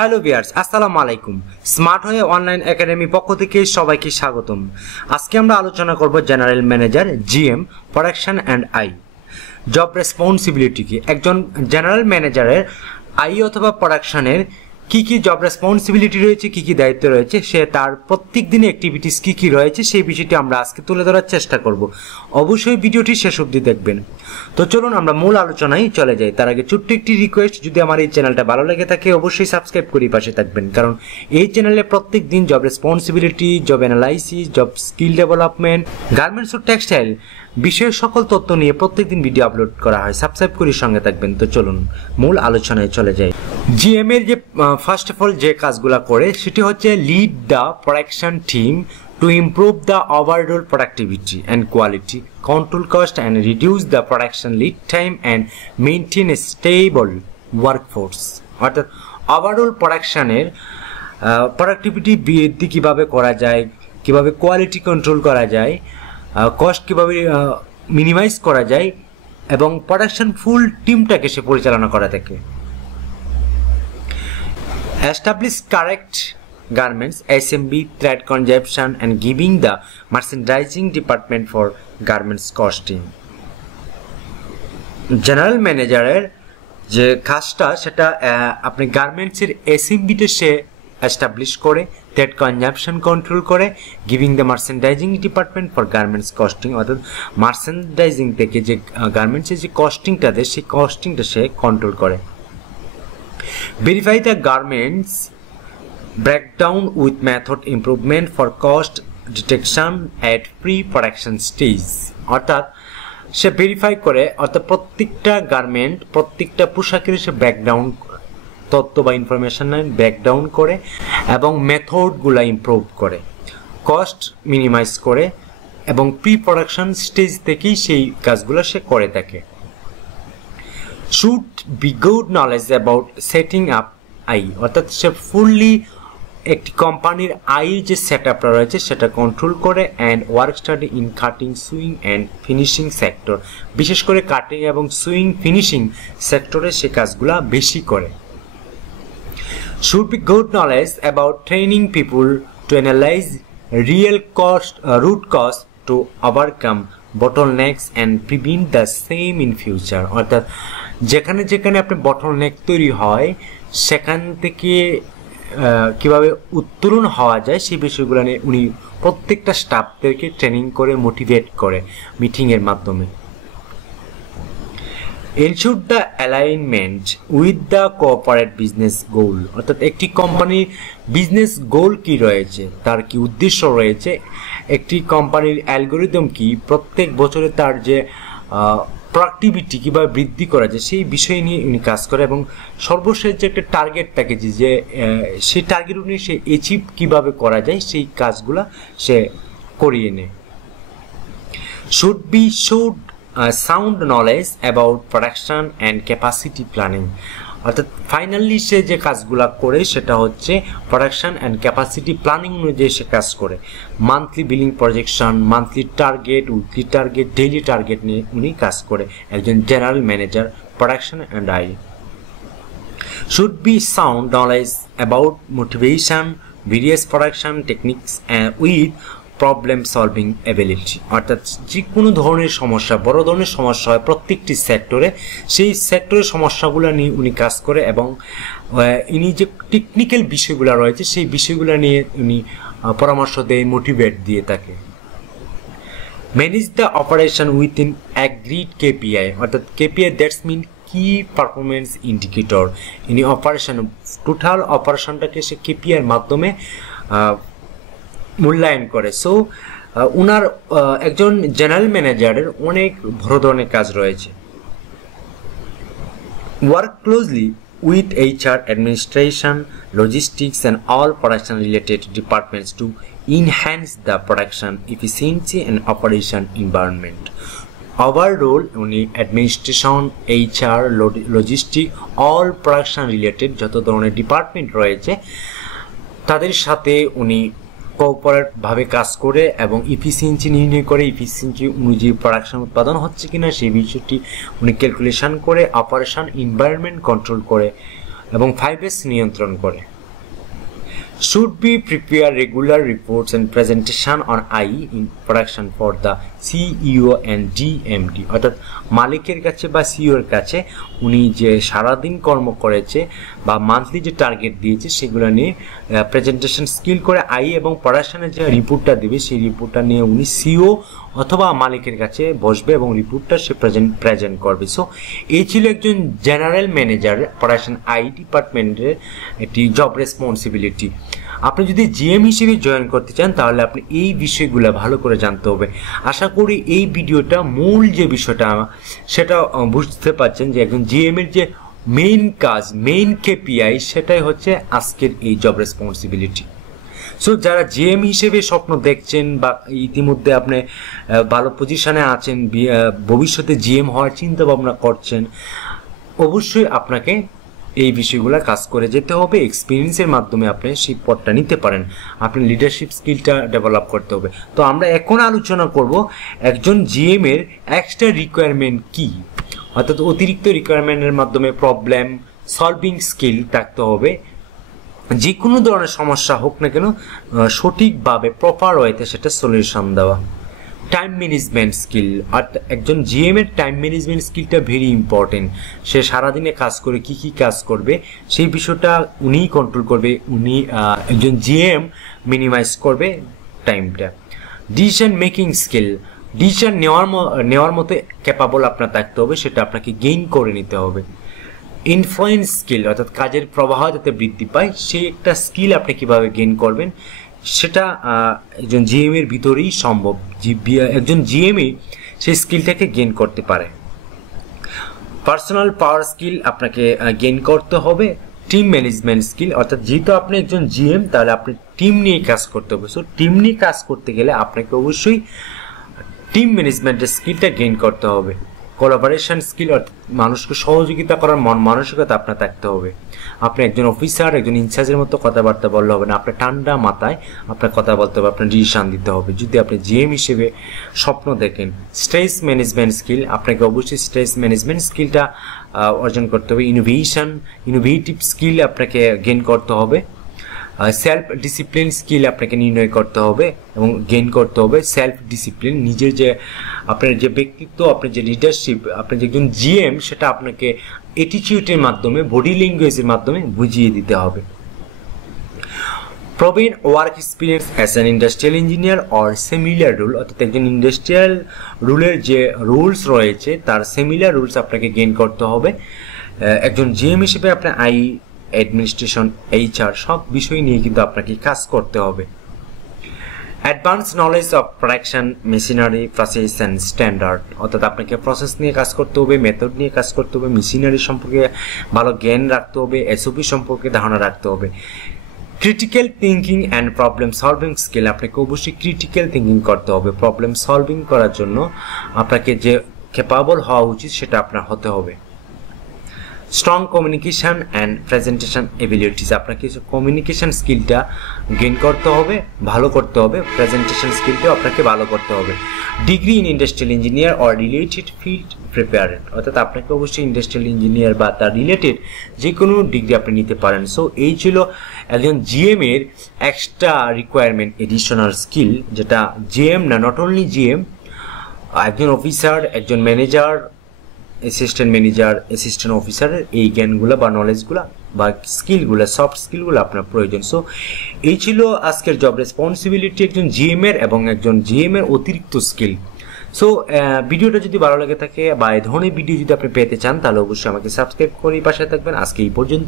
Hello viewers, আসসালামু আলাইকুম। Smart হয়ে অনলাইন একাডেমি পক্ষ থেকে সবাইকে স্বাগতম। আজকে আমরা আলোচনা করব general manager GM production and I job responsibility কি। একজন জেনারেল ম্যানেজারের আই অথবা প্রোডাকশনের কি কি জব রেসপন্সিবিলিটি রয়েছে, কি কি দায়িত্ব রয়েছে, সে তার প্রত্যেক দিনের অ্যাক্টিভিটিস কি কি রয়েছে সেই বিষয়টি আমরা আজকে তুলে ধরার চেষ্টা করব। অবশ্যই ভিডিওটি শেষ অবধি দেখবেন। তো চলুন আমরা মূল আলোচনায় চলে যাই। তার আগে ছোট্ট একটি রিকোয়েস্ট, যদি আমার এই চ্যানেলটা ভালো লেগে থাকে অবশ্যই সাবস্ক্রাইব করে পাশে থাকবেন, কারণ এই চ্যানেলে প্রত্যেক দিন job responsibility, job analysis, job skill development, garments ও টেক্সটাইল বিষয়ের সকল তথ্য নিয়ে প্রত্যেকদিন ভিডিও আপলোড করা হয়। সাবস্ক্রাইব করে সঙ্গে থাকবেন। তো চলুন মূল আলোচনায় চলে যাই। জিএম এর যে ফার্স্ট অফ অল যে কাজগুলো করে সেটি হচ্ছে lead the production team to improve the overall productivity and quality, control cost and reduce the production lead time and maintain a stable workforce. অর্থাৎ ওভারঅল প্রোডাকশনের প্রোডাক্টিভিটি বৃদ্ধি কীভাবে করা যায়, কীভাবে কোয়ালিটি কন্ট্রোল করা যায়, কস্ট কীভাবে মিনিমাইজ করা যায় এবং প্রোডাকশন ফুল টিমটাকে সে পরিচালনা করা থাকে। Establish correct garments assembly, thread consumption and giving the merchandising department for garments costing. General ম্যানেজারের যে কাজটা সেটা আপনি গার্মেন্টসের অ্যাসেম্বলিতে সে এস্টাবলিশ করে, থ্রেড কনজাম্পশন কন্ট্রোল করে, giving the merchandising department for garments costing, অর্থাৎ মার্চেন্ডাইজিং থেকে যে গার্মেন্টসের যে কস্টিংটা দেয় সেই কস্টিংটা সে কন্ট্রোল করে। Verify the garments breakdown with method improvement for cost detection at pre-production stage, অর্থাৎ সে ভেরিফাই করে, অর্থাৎ প্রত্যেকটা গার্মেন্ট, প্রত্যেকটা পোশাকের সে ব্রেকডাউন তথ্য বা ইনফরমেশন ব্রেকডাউন করে এবং মেথডগুলো ইমপ্রুভ করে, কস্ট মিনিমাইজ করে এবং প্রি প্রোডাকশন স্টেজ থেকেই সেই কাজগুলো সে করে থাকে। Should be good knowledge about setting up I, অর্থাৎ সে ফুললি একটি কোম্পানির আয়ের যে সেট আপটা রয়েছে সেটা কন্ট্রোল করে and work study in cutting, swing and finishing sector, বিশেষ করে কাটিং এবং সুইং ফিনিশিং সেক্টরে সে কাজগুলা বেশি করে। Should be good knowledge about training people to analyse real cost, root cost to overcome bottlenecks and prevent the same in future, অর্থাৎ যেখানে যেখানে আপনার বটলনেক তৈরি হয় সেখান থেকে কিভাবে উত্তরণ হওয়া যায় সেই বিষয়গুলো নিয়ে উনি প্রত্যেকটা স্টাফদেরকে ট্রেনিং করে, মোটিভেট করে মিটিংয়ের মাধ্যমে। Ensure the alignment with the cooperate business goal, অর্থাৎ একটি কোম্পানির বিজনেস গোল কি রয়েছে, তার কি উদ্দেশ্য রয়েছে, একটি কোম্পানির অ্যালগোরিদম কি, প্রত্যেক বছরে তার যে প্রোডাক্টিভিটি কীভাবে বৃদ্ধি করা যায় সেই বিষয় নিয়ে উনি কাজ করে এবং সর্বশেষ যে একটা টার্গেট থাকে যে সেই টার্গেট অনুযায়ী সে অ্যাচিভ কীভাবে করা যায় সেই কাজগুলো সে করিয়ে নেয়। Should be sound knowledge about production and capacity planning, অর্থাৎ ফাইনালি সে যে কাজগুলো করে সেটা হচ্ছে প্রোডাকশন অ্যান্ড ক্যাপাসিটি প্ল্যানিং অনুযায়ী সে কাজ করে। Monthly billing projection, monthly target, weekly target, daily target নিয়ে উনি কাজ করে একজন general manager production and I. Should be sound knowledge about motivation, various production techniques with problem solving ability, অর্থাৎ যে কোনো ধরনের সমস্যা, বড় ধরনের সমস্যা হয় প্রত্যেকটি সেক্টরে, সেই সেক্টরের সমস্যাগুলো নিয়ে উনি কাজ করে এবং ইনি যে টেকনিক্যাল বিষয়গুলো রয়েছে সেই বিষয়গুলো নিয়ে উনি পরামর্শ দেয়, মোটিভেট দিয়ে থাকে। Manage the operation within agreed KPI, অর্থাৎ কেপিআই দ্যাটস মিন কি পারফরমেন্স ইন্ডিকেটর, ইনি অপারেশন টোটাল অপারেশনটাকে সে কেপিআইয়ের মাধ্যমে মূল্যায়ন করে। সো উনার একজন জেনারেল ম্যানেজারের অনেক বড় ধরনের কাজ রয়েছে। Work closely with HR, administration, logistics and all production related departments to enhance the production efficiency and operation environment. Overall উনি administration, HR, logistic, all production related যত ধরনের ডিপার্টমেন্ট রয়েছে তাদের সাথে উনি কোঅপারেটভাবে কাজ করে এবং ইফিসিয়েন্সি নির্ণয় করে, ইফিসিয়েন্সি অনুযায়ী প্রোডাকশন উৎপাদন হচ্ছে কিনা সেই বিষয়টি উনি ক্যালকুলেশন করে অপারেশন এনভায়রনমেন্ট কন্ট্রোল করে এবং 5S নিয়ন্ত্রণ করে। Should be prepare regular reports and presentation on IE in production for the CEO and DMD, অর্থাৎ মালিকের কাছে বা সিইও এর কাছে উনি যে সারাদিন কর্ম করেছে বা মান্থলি যে টার্গেট দিয়েছে সেগুলো নিয়ে প্রেজেন্টেশন স্কিল করে আই এবং প্রোডাকশনের যে রিপোর্টটা দেবে সেই রিপোর্টটা নিয়ে উনি সিইও অথবা মালিকের কাছে বসবে এবং রিপোর্টটা সে প্রেজেন্ট করবে। সো এই ছিল একজন জেনারেল ম্যানেজার প্রোডাকশন আই ডিপার্টমেন্টের একটি জব রেসপন্সিবিলিটি। আপনি যদি জিএম হিসেবে জয়েন করতে চান তাহলে আপনি এই বিষয়গুলো ভালো করে জানতে হবে। আশা করি এই ভিডিওটা মূল যে বিষয়টা সেটা বুঝতে পারছেন যে একজন জিএম এর যে মেইন কাজ, মেইন কেপিআই সেটাই হচ্ছে আজকের এই জব রেসপন্সিবিলিটি। সো যারা জিএম হিসেবে স্বপ্ন দেখছেন বা ইতিমধ্যে আপনি ভালো পজিশনে আছেন, ভবিষ্যতে জিএম হওয়ার চিন্তা ভাবনা করছেন, অবশ্যই আপনাকে এই বিষয়গুলো কাজ করে যেতে হবে। এক্সপিরিয়েন্সের মাধ্যমে আপনি সেই পদটা নিতে পারেন, আপনি লিডারশিপ স্কিলটা ডেভেলপ করতে হবে। তো আমরা এখন আলোচনা করব একজন জিএম এর এক্সট্রা রিকোয়ারমেন্ট কি, অর্থাৎ অতিরিক্ত রিকোয়ারমেন্টের মাধ্যমে প্রবলেম সলভিং স্কিল থাকতে হবে। যে কোনো ধরনের সমস্যা হোক না কেন সঠিকভাবে প্রপার ওয়েতে সেটা সলিউশন দেওয়া। টাইম ম্যানেজমেন্ট স্কিল, অর্থাৎ একজন জিএম এর টাইম ম্যানেজমেন্ট স্কিলটা ভেরি ইম্পর্টেন্ট। সে সারাদিনে কাজ করে কি কি কাজ করবে সেই বিষয়টা উনিই কন্ট্রোল করবে, উনি একজন জিএম মিনিমাইজ করবে টাইমটা। ডিসিশন মেকিং স্কিল, ডিসিশন নেওয়ার মতো ক্যাপাবল আপনার থাকতে হবে, সেটা আপনাকে গেইন করে নিতে হবে। ইনফ্লুয়েন্স স্কিল, অর্থাৎ কাজের প্রবাহ যাতে বৃদ্ধি পায় সেই একটা স্কিল আপনি কিভাবে গেইন করবেন সেটা একজন জিএম এর ভিতরেই সম্ভব। একজন জিএমই সেই স্কিলটাকে গেইন করতে পারে। পার্সোনাল পাওয়ার স্কিল আপনাকে গেইন করতে হবে। টিম ম্যানেজমেন্ট স্কিল, অর্থাৎ যেহেতু আপনি একজন জিএম তাহলে আপনি টিম নিয়ে কাজ করতে হবে। সো টিম নিয়ে কাজ করতে গেলে আপনাকে অবশ্যই টিম ম্যানেজমেন্টের স্কিলটা গেইন করতে হবে। কোলাবোরেশন স্কিল, অর্থাৎ মানুষকে সহযোগিতা করার মন মানসিকতা আপনার থাকতে হবে। আপনি একজন অফিসার, একজন ইনচার্জের মতো কথাবার্তা বললে হবে না, আপনার ঠান্ডা মাথায় আপনার কথা বলতে হবে, আপনার ডিসিশন দিতে হবে যদি আপনি জিএম হিসেবে স্বপ্ন দেখেন। স্ট্রেস ম্যানেজমেন্ট স্কিল, আপনাকে অবশ্যই স্ট্রেস ম্যানেজমেন্ট স্কিলটা অর্জন করতে হবে। ইনোভেটিভ স্কিল আপনাকে গেইন করতে হবে। সেলফ ডিসিপ্লিন স্কিল আপনাকে নির্ণয় করতে হবে এবং গেইন করতে হবে। সেলফ ডিসিপ্লিন, নিজের যে আপনার যে ব্যক্তিত্ব, আপনার যে লিডারশিপ, আপনার যে একজন জিএম সেটা আপনাকে অ্যাটিটিউডের মাধ্যমে, বডি ল্যাঙ্গুয়েজের মাধ্যমে বুঝিয়ে দিতে হবে। Proven work experience as an industrial engineer or similar role, অর্থাৎ একজন ইন্ডাস্ট্রিয়াল রুলের যে রুলস রয়েছে তার সিমিলার রুলস আপনাকে গেইন করতে হবে। একজন জিএম হিসেবে আপনার অ্যাডমিনিস্ট্রেশন, এইচআর সব বিষয় নিয়ে কিন্তু আপনাকে কাজ করতে হবে। Advance knowledge of production machinery process and standard, অর্থাৎ আপনাকে প্রসেস নিয়ে কাজ করতে হবে, মেথড নিয়ে কাজ করতে হবে, মেশিনারি সম্পর্কে ভালো জ্ঞান রাখতে হবে, এসওপি সম্পর্কে ধারণা রাখতে হবে। Critical thinking and problem solving skill, আপনাকে অবশ্যই ক্রিটিক্যাল থিঙ্কিং করতে হবে। প্রবলেম সলভিং করার জন্য আপনাকে যে ক্যাপাবল হওয়া উচিত সেটা আপনার হতে হবে। Strong communication and presentation abilities, আপনাকে কমিউনিকেশন স্কিলটা গেইন করতে হবে, ভালো করতে হবে। প্রেজেন্টেশন স্কিলটাও আপনাকে ভালো করতে হবে। Degree in industrial engineer or related field prepared, অর্থাৎ আপনাকে অবশ্যই ইন্ডাস্ট্রিয়াল ইঞ্জিনিয়ার বা তার রিলেটেড যে কোনো ডিগ্রি আপনি নিতে পারেন। সো এই ছিল একজন জিএম এর এক্সট্রা রিকোয়ারমেন্ট, এডিশনাল স্কিল, যেটা জিএম না, নট অনলি জিএম, একজন অফিসার, একজন ম্যানেজার, অ্যাসিস্ট্যান্ট ম্যানেজার, অ্যাসিস্ট্যান্ট অফিসারের এই জ্ঞানগুলো বা নলেজগুলো বা স্কিলগুলো, সফট স্কিলগুলো আপনার প্রয়োজন। সো এই ছিল আজকের জব রেসপন্সিবিলিটি একজন জিএম এর এবং একজন জিএম এর অতিরিক্ত স্কিল। সো ভিডিওটা যদি ভালো লাগে থাকে বা এই ধরনের ভিডিও যদি আপনি পেতে চান তাহলে অবশ্যই আমাকে সাবস্ক্রাইব করে পাশে থাকবেন। আজকে এই পর্যন্ত।